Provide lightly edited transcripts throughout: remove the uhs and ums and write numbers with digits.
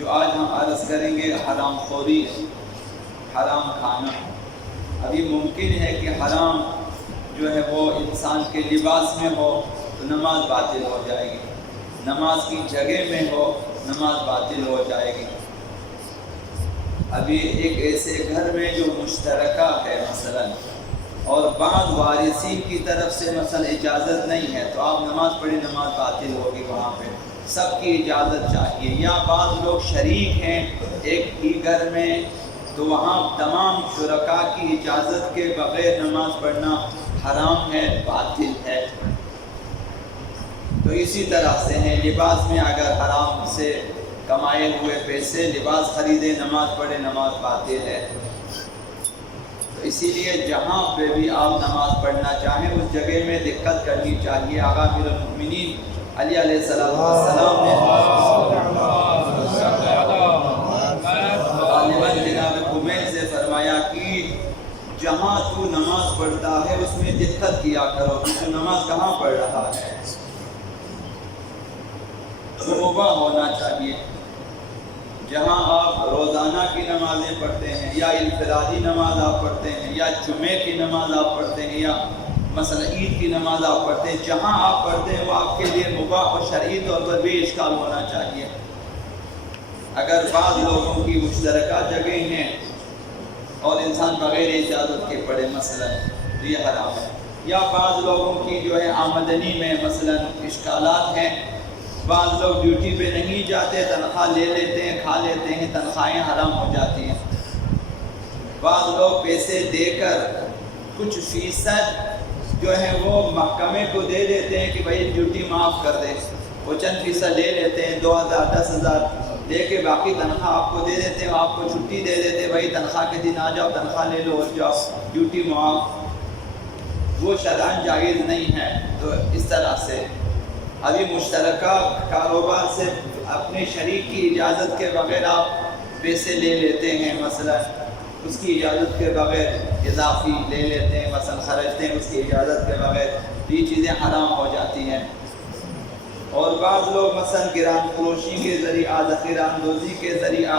جو آج ہم عرض کریں گے حرام خوری، حرام کھانا۔ ابھی ممکن ہے کہ حرام جو ہے وہ انسان کے لباس میں ہو تو نماز باطل ہو جائے گی، نماز کی جگہ میں ہو نماز باطل ہو جائے گی۔ ابھی ایک ایسے گھر میں جو مشترکہ ہے مثلا اور بعض وارثین کی طرف سے مثلا اجازت نہیں ہے تو آپ نماز پڑھی، نماز باطل ہوگی۔ وہاں پہ سب کی اجازت چاہیے، یا بعض لوگ شریک ہیں ایک ہی گھر میں تو وہاں تمام شرکاء کی اجازت کے بغیر نماز پڑھنا حرام ہے، باطل ہے۔ تو اسی طرح سے ہیں، لباس میں اگر حرام سے کمائے ہوئے پیسے لباس خریدے نماز پڑھے، نماز باطل ہے۔ تو اسی لیے جہاں پہ بھی آپ نماز پڑھنا چاہیں اس جگہ میں دقت کرنی چاہیے۔ آقا امیر المؤمنین علی علیہ السلام نے غالباً جناب خمین سے فرمایا کہ جہاں تو نماز پڑھتا ہے اس میں دقت کیا کرو، تو نماز کہاں پڑھ رہا ہے، توبہ ہونا چاہیے۔ جہاں آپ روزانہ کی نمازیں پڑھتے ہیں یا انفرادی نماز آپ پڑھتے ہیں یا جمعے کی نماز آپ پڑھتے ہیں یا مثلا عید کی نماز آپ پڑھتے ہیں، جہاں آپ پڑھتے ہیں وہ آپ کے لیے مباح اور شرعی طور پر بھی اشکال ہونا چاہیے۔ اگر بعض لوگوں کی مشترکہ جگہیں ہیں اور انسان بغیر اجازت کے پڑھے مثلا تو یہ حرام ہے، یا بعض لوگوں کی جو ہے آمدنی میں مثلا اشکالات ہیں، بعض لوگ ڈیوٹی پہ نہیں جاتے، تنخواہ لے لیتے ہیں، کھا لیتے ہیں، تنخواہیں حرام ہو جاتی ہیں۔ بعض لوگ پیسے دے کر کچھ فیصد جو ہے وہ محکمے کو دے دیتے ہیں کہ بھائی ڈیوٹی معاف کر دیں، وہ چند فیصد لے لیتے ہیں، 2000 10,000 دے کے باقی تنخواہ آپ کو دے دیتے ہیں، آپ کو چھٹی دے دیتے ہیں، بھائی تنخواہ کے دن آ جاؤ، تنخواہ لے لو اور جاؤ، ڈیوٹی معاف۔ وہ شرعاً جائز نہیں ہے۔ تو اس طرح سے ابھی مشترکہ کاروبار سے اپنے شریک کی اجازت کے بغیر آپ پیسے لے لیتے ہیں، مثلا اس کی اجازت کے بغیر اضافی لے لیتے ہیں، مثلا خرچتے ہیں اس کی اجازت کے بغیر، تو یہ چیزیں حرام ہو جاتی ہیں۔ اور بعض لوگ مثلا گران فروشی کے ذریعہ، ذخیرہ اندوزی کے ذریعہ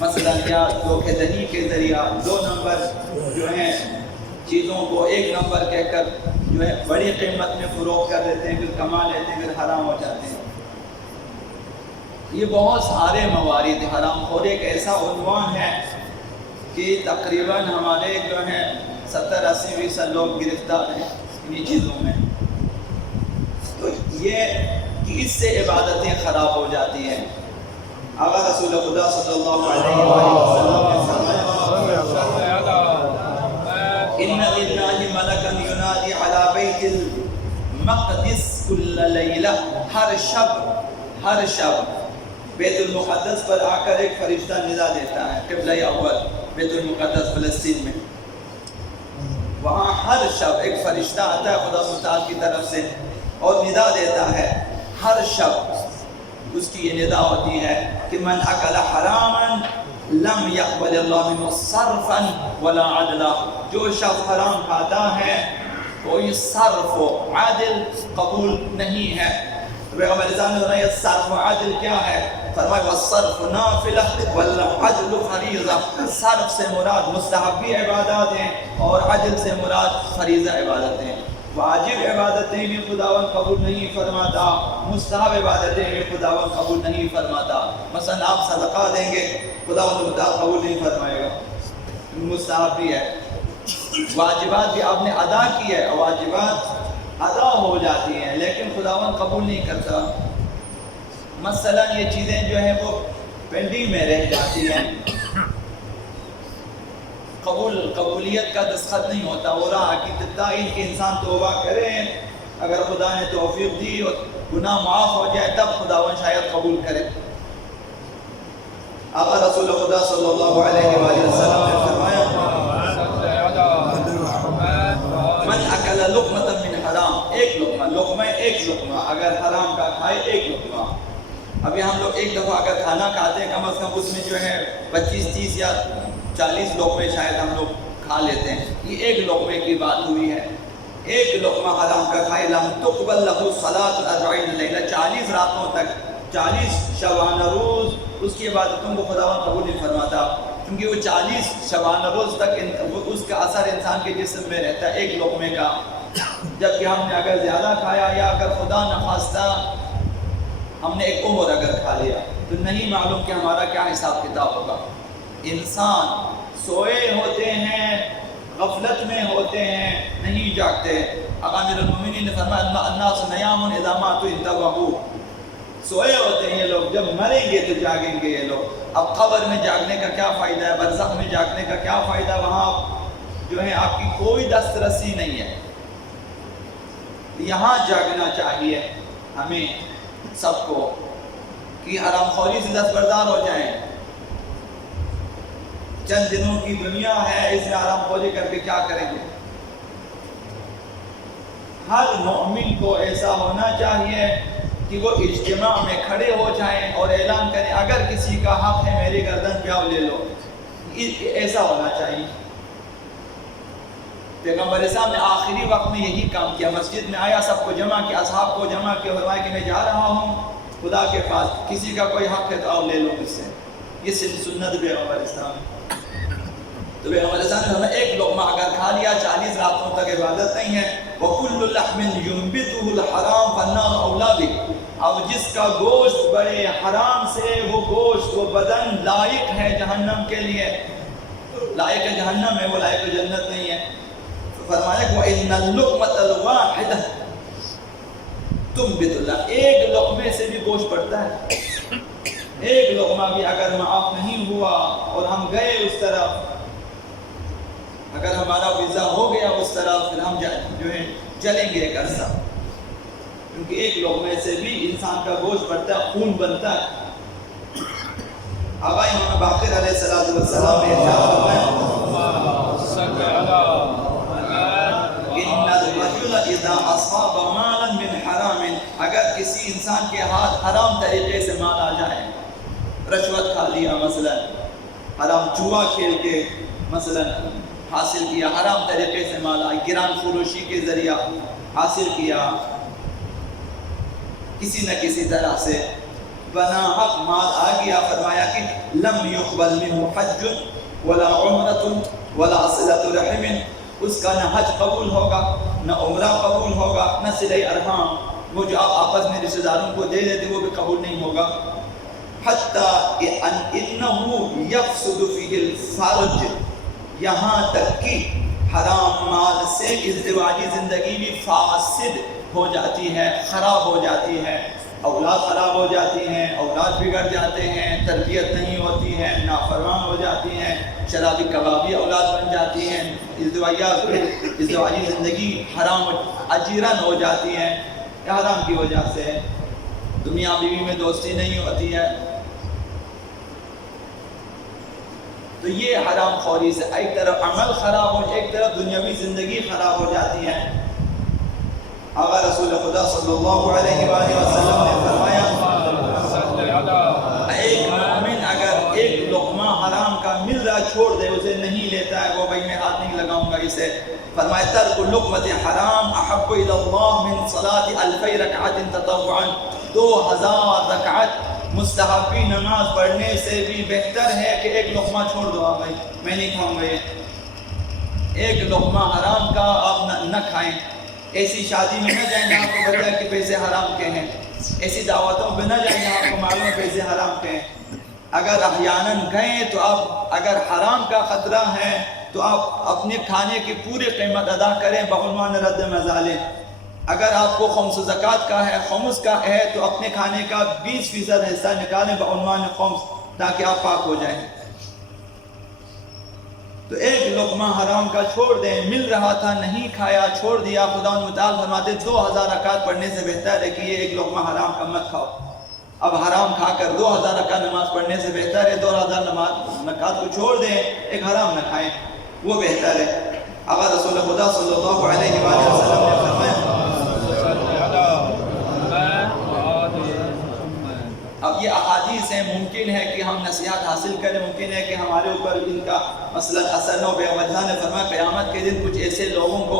مثلا یا دھوکہ دہی کے ذریعہ 2 نمبر جو ہیں چیزوں کو 1 نمبر کہہ کر جو ہے بڑی قیمت میں فروخت کر دیتے ہیں، پھر کما لیتے ہیں، پھر حرام ہو جاتے ہیں۔ یہ بہت سارے موارد، حرام خوری ایک ایسا عنوان ہے کہ تقریباً ہمارے جو ہیں 70-80% لوگ گرفتار ہیں انہی چیزوں میں۔ تو یہ کہ اس سے عبادتیں خراب ہو جاتی ہیں۔ آقا رسول خدا صلی اللہ علیہ وسلم نے فرمایا ان للہ ملکا ینادی علی بیت المقدس کل لیلہ، ہر شب بیت المقدس پر آ کر ایک فرشتہ ندا دیتا ہے، قبلہ اول بیت المقدس فلسطین میں، وہاں ہر شب ایک فرشتہ آتا ہے خدا متعال کی طرف سے اور ندا دیتا ہے۔ ہر شب اس کی یہ ندا ہوتی ہے کہ من اکل حراما لم يقبل اللہ منہ صرفا ولا عدلا، جو شخص حرام کھاتا ہے کوئی صرف و عدل قبول نہیں ہے۔ پیغمبر اسلام نے فرمایا صرف و عدل کیا ہے؟ فرمایا والصرف نافلہ والعدل فریضہ، صرف سے مراد مستحبی عبادات ہیں اور عدل سے مراد فریضہ عبادتیں ہیں۔ واجب عبادتیں بھی خداوند قبول نہیں فرماتا، مستحب عبادتیں بھی خداوند قبول نہیں فرماتا۔ مثلا آپ صدقہ دیں گے خداوند قبول نہیں فرمائے گا، مستحب بھی ہے۔ واجبات بھی آپ نے ادا کی ہے، واجبات ادا ہو جاتی ہیں لیکن خداوند قبول نہیں کرتا۔ مثلا یہ چیزیں جو ہیں وہ پینڈنگ میں رہ جاتی ہیں، قبولیت کا دستخط نہیں ہوتا، ہو رہا کہ تعین کہ انسان توبہ کرے، اگر خدا نے توفیق دی اور گناہ معاف ہو جائے تب خداوند شاید قبول کرے۔ آقا رسول خدا صلی اللہ علیہ وآلہ وسلم نے فرمایا من اکل لقمۃ من حرام، ایک لقمہ اگر حرام کا کھائے، ایک لقمہ۔ ابھی ہم لوگ ایک دفعہ اگر کھانا کھاتے ہیں کم از کم اس میں جو ہے 25-30 یا 40 لقمے شاید ہم لوگ کھا لیتے ہیں، یہ ایک لقمے کی بات ہوئی ہے۔ ایک لقمہ حرام کا کھائے لم تقبل لہ صلاۃ 40 لیلہ، 40 راتوں تک 40 شبانہ روز اس کی عبادتوں کو خداوند قبول نہیں فرماتا، کیونکہ وہ 40 شبانہ روز تک اس کا اثر انسان کے جسم میں رہتا ہے ایک لقمے کا، جبکہ ہم نے اگر زیادہ کھایا یا اگر خدا نخواستہ ہم نے ایک عمر اگر کھا لیا تو نہیں معلوم کہ ہمارا کیا حساب کتاب ہوگا۔ انسان سوئے ہوتے ہیں، غفلت میں ہوتے ہیں، نہیں جاگتے۔ امیر المومنین نے فرمایا الناس نیام اذا ماتوا انتبہوا، سوئے ہوتے ہیں یہ لوگ، جب مریں گے تو جاگیں گے یہ لوگ۔ اب قبر میں جاگنے کا کیا فائدہ ہے، برزخ میں جاگنے کا کیا فائدہ ہے، وہاں جو ہے آپ کی کوئی دسترسی نہیں ہے۔ یہاں جاگنا چاہیے ہمیں سب کو کہ حرام خوری سے دستبردار ہو جائیں۔ چند دنوں کی دنیا ہے، اس میں حرام خوری کر کے کیا کریں گے؟ ہر مومن کو ایسا ہونا چاہیے کہ وہ اجتماع میں کھڑے ہو جائیں اور اعلان کریں اگر کسی کا حق ہے میری گردن پہ آؤ لے لو، ایسا ہونا چاہیے۔ پیغمبر اسلام نے آخری وقت میں یہی کام کیا، مسجد میں آیا، سب کو جمع کیا، اصحاب کو جمع کیا، فرمایا کہ میں جا رہا ہوں خدا کے پاس، کسی کا کوئی حق ہے تو آؤ لے لو مجھ سے۔ یہ سنت پیغمبر اسلام ہے۔ تو پیغمبر اسلام نے ہمیں ایک لقمہ اگر کھا لیا 40 راتوں تک عبادت نہیں ہے۔ وَكُلُّ لَحْمٍ يُنْبِتُهُ الْحَرَامُ فَالنَّارُ أَوْلَىٰ بِهِ، اب جس کا گوشت بڑے حرام سے، وہ گوشت وہ بدن لائق ہے جہنم کے لیے، لائق ہے جہنم ہے، وہ لائق جنت نہیں ہے۔ فرمایا کہ وَإِنَّ اللُّقْمَةَ الْوَاحِدَةَ تُنْبِتُ اللَّحْمَ، ایک لقمے سے بھی گوشت پڑتا ہے۔ ایک لقمہ بھی اگر معاف نہیں ہوا اور ہم گئے اس طرف، اگر ہمارا ویزا ہو گیا اس طرف، پھر ہم جو ہے چلیں گے ایک عرصہ، کیونکہ ایک لقمے سے بھی انسان کا گوشت بڑھتا ہے، خون بنتا ہے۔ آقا امام باقر علیہ السلام نے ارشاد فرمایا ان الرجل اذا اصاب مالا من حرام، اگر کسی انسان کے ہاتھ حرام طریقے سے مال آ جائے، رشوت کھا لیا مثلا، حرام جوا کھیل کے مثلا حاصل کیا، حرام طریقے سے مال آئی، گران فروشی کے ذریعہ حاصل کیا، کسی نہ کسی طرح سے بنا حق مال آ گیا، فرمایا کہ لم يقبل منه حج ولا عمرة ولا صلة رحم، اس کا نہ حج قبول ہوگا، نہ عمرہ قبول ہوگا، نہ صلہ ارحام، وہ جو آپ آپس میں رشتہ داروں کو دے دیتے وہ بھی قبول نہیں ہوگا۔ حتی انہو یفسد فیہ الفرج، یہاں تک کہ حرام مال سے ازدواجی زندگی بھی فاسد ہو جاتی ہے، خراب ہو جاتی ہے، اولاد خراب ہو جاتی ہیں، اولاد بگڑ جاتے ہیں، تربیت نہیں ہوتی ہے، نافرمان ہو جاتی ہیں، شرابی کبابی اولاد بن جاتی ہیں، ازدواجی زندگی حرام اجیرن ہو جاتی ہے، حرام کی وجہ سے دنیا بیوی میں دوستی نہیں ہوتی ہے۔ تو یہ حرام خوری سے ایک طرف عمل خراب ہو، ایک طرف دنیاوی زندگی خراب ہو جاتی ہے۔ آقا رسول خدا صلی اللہ علیہ وآلہ وسلم نے فرمایا ایک مومن اگر ایک لقمہ حرام کا مل رہا چھوڑ دے، اسے نہیں لیتا ہے، وہ بھائی میں ہاتھ نہیں لگاؤں گا اسے، فرمایا ترک لقمۃ حرام احب الی اللہ من صلاۃ 2000 رکعت تطوعا، 2000 رکعت مستحبی نماز پڑھنے سے بھی بہتر ہے کہ ایک لقمہ چھوڑ دو، آپ بھائی میں نہیں کھاؤں گا یہ ایک لقمہ حرام کا، آپ نہ کھائیں۔ ایسی شادی میں نہ جائیں جہاں آپ کو پتہ ہے کہ پیسے حرام کے ہیں، ایسی دعوتوں پہ نہ جائیں جہاں آپ کو معلوم ہے پیسے حرام کے ہیں۔ اگر احیاناً گئے تو آپ اگر حرام کا خطرہ ہے تو آپ اپنے کھانے کی پوری قیمت ادا کریں بعنوان رد مظالم۔ اگر آپ کو خمس زکوٰۃ کا ہے، خمس کا ہے، تو اپنے کھانے کا 20% حصہ نکالیں بعنوان خمس، تاکہ آپ پاک ہو جائیں۔ تو ایک لقمہ حرام کا چھوڑ دیں، مل رہا تھا نہیں کھایا، چھوڑ دیا، خدا متعال فرماتے 2000 رکعت پڑھنے سے بہتر ہے کہ یہ ایک لقمہ حرام کا مت کھاؤ۔ اب حرام کھا کر 2000 رکعت نماز پڑھنے سے بہتر ہے 2000 رکعت کو چھوڑ دیں، ایک حرام نہ کھائیں، وہ بہتر ہے۔ آقا رسول خدا صلی اللہ علیہ وآلہ وسلم نے فرمایا اب یہ احادیث ہیں، ممکن ہے کہ ہم نصیحت حاصل کریں، ممکن ہے کہ ہمارے اوپر ان کا مثلا اثر نہ ہو۔ پیغمبر نے فرمایا قیامت کے دن کچھ ایسے لوگوں کو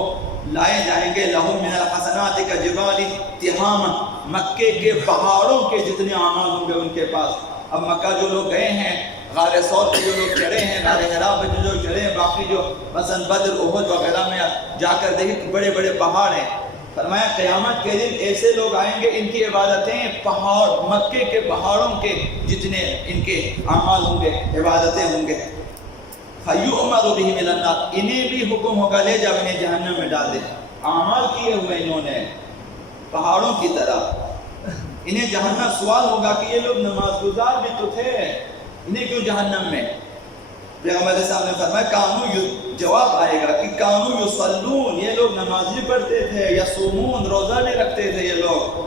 لائے جائیں گے لہم من الحسنات کجبال تہامہ، مکے کے پہاڑوں کے جتنے اعمال ہوں گے ان کے پاس. اب مکہ جو لوگ گئے ہیں، غار ثور پہ جو لوگ چڑھے ہیں، غار حرا پہ جو لوگ چڑھے ہیں، باقی جو مثلا بدر احد وغیرہ میں جا کر دیکھیں کہ بڑے بڑے پہاڑ ہیں. فرمایا قیامت کے دن ایسے لوگ آئیں گے، ان کی عبادتیں پہاڑ، مکے کے پہاڑوں کے جتنے ان کے اعمال ہوں گے، عبادتیں ہوں گے. فَيُؤْمَرُ بِهِمْ إِلَى النَّارِ، انہیں بھی حکم ہوگا لے جا انہیں جہنم میں ڈال دے. اعمال کیے ہوئے انہوں نے پہاڑوں کی طرح، انہیں جہنم. سوال ہوگا کہ یہ لوگ نماز گزار بھی تو تھے، انہیں کیوں جہنم میں؟ پیغمبر صاحب نے فرمایا کانو، جواب آئے گا کہ کانو یصلون، یہ لوگ نماز بھی پڑھتے تھے، یصومون، روزہ بھی رکھتے تھے یہ لوگ.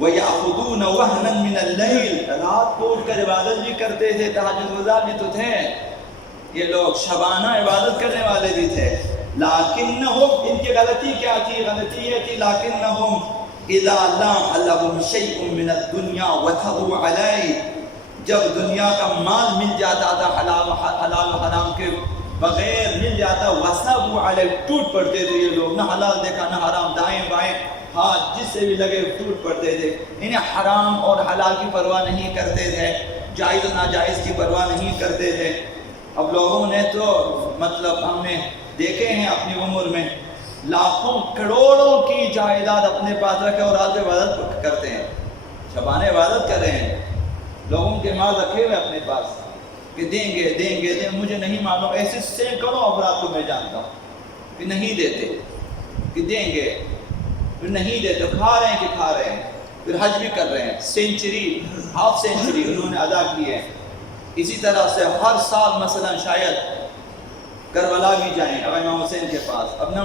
وَيَأْخُذُونَ وَهْنًا مِنَ اللَّيْلِ، رات کو اٹھ کر عبادت بھی کرتے تھے، تہجد گزار بھی تو تھے یہ لوگ، شبانہ عبادت کرنے والے بھی تھے. لیکنہم، ان کی غلطی کیا تھی؟ غلطی یہ تھی لیکنہم اذا لاح لهم شیء من الدنیا وتھبوا علیہ، جب دنیا کا مال مل جاتا تھا حلال و حرام کے بغیر مل جاتا، وثبوا علیہ، ٹوٹ پڑتے تھے یہ لوگ. نہ حلال دیکھا نہ حرام، دائیں بائیں ہاتھ جس سے بھی لگے ٹوٹ پڑتے تھے. انہیں حرام اور حلال کی پرواہ نہیں کرتے تھے، جائز و ناجائز کی پرواہ نہیں کرتے تھے. اب لوگوں نے تو مطلب ہم نے دیکھے ہیں اپنی عمر میں لاکھوں کروڑوں کی جائیداد اپنے پاس رکھے اور آج عبادت کرتے ہیں، شبانہ عبادت کر رہے ہیں. لوگوں کے مال رکھے ہوئے اپنے پاس کہ دیں گے دیں گے دیں. مجھے نہیں معلوم، ایسے سینکڑوں افراد کو میں جانتا ہوں کہ نہیں دیتے، کہ دیں گے پھر نہیں دیتے، کھا رہے ہیں کہ کھا رہے ہیں، پھر حج بھی کر رہے ہیں، سینچری ہاف سینچری انہوں نے ادا کی ہے. اسی طرح سے ہر سال مثلا شاید کربلا بھی جائیں اب امام حسین کے پاس، اب نہ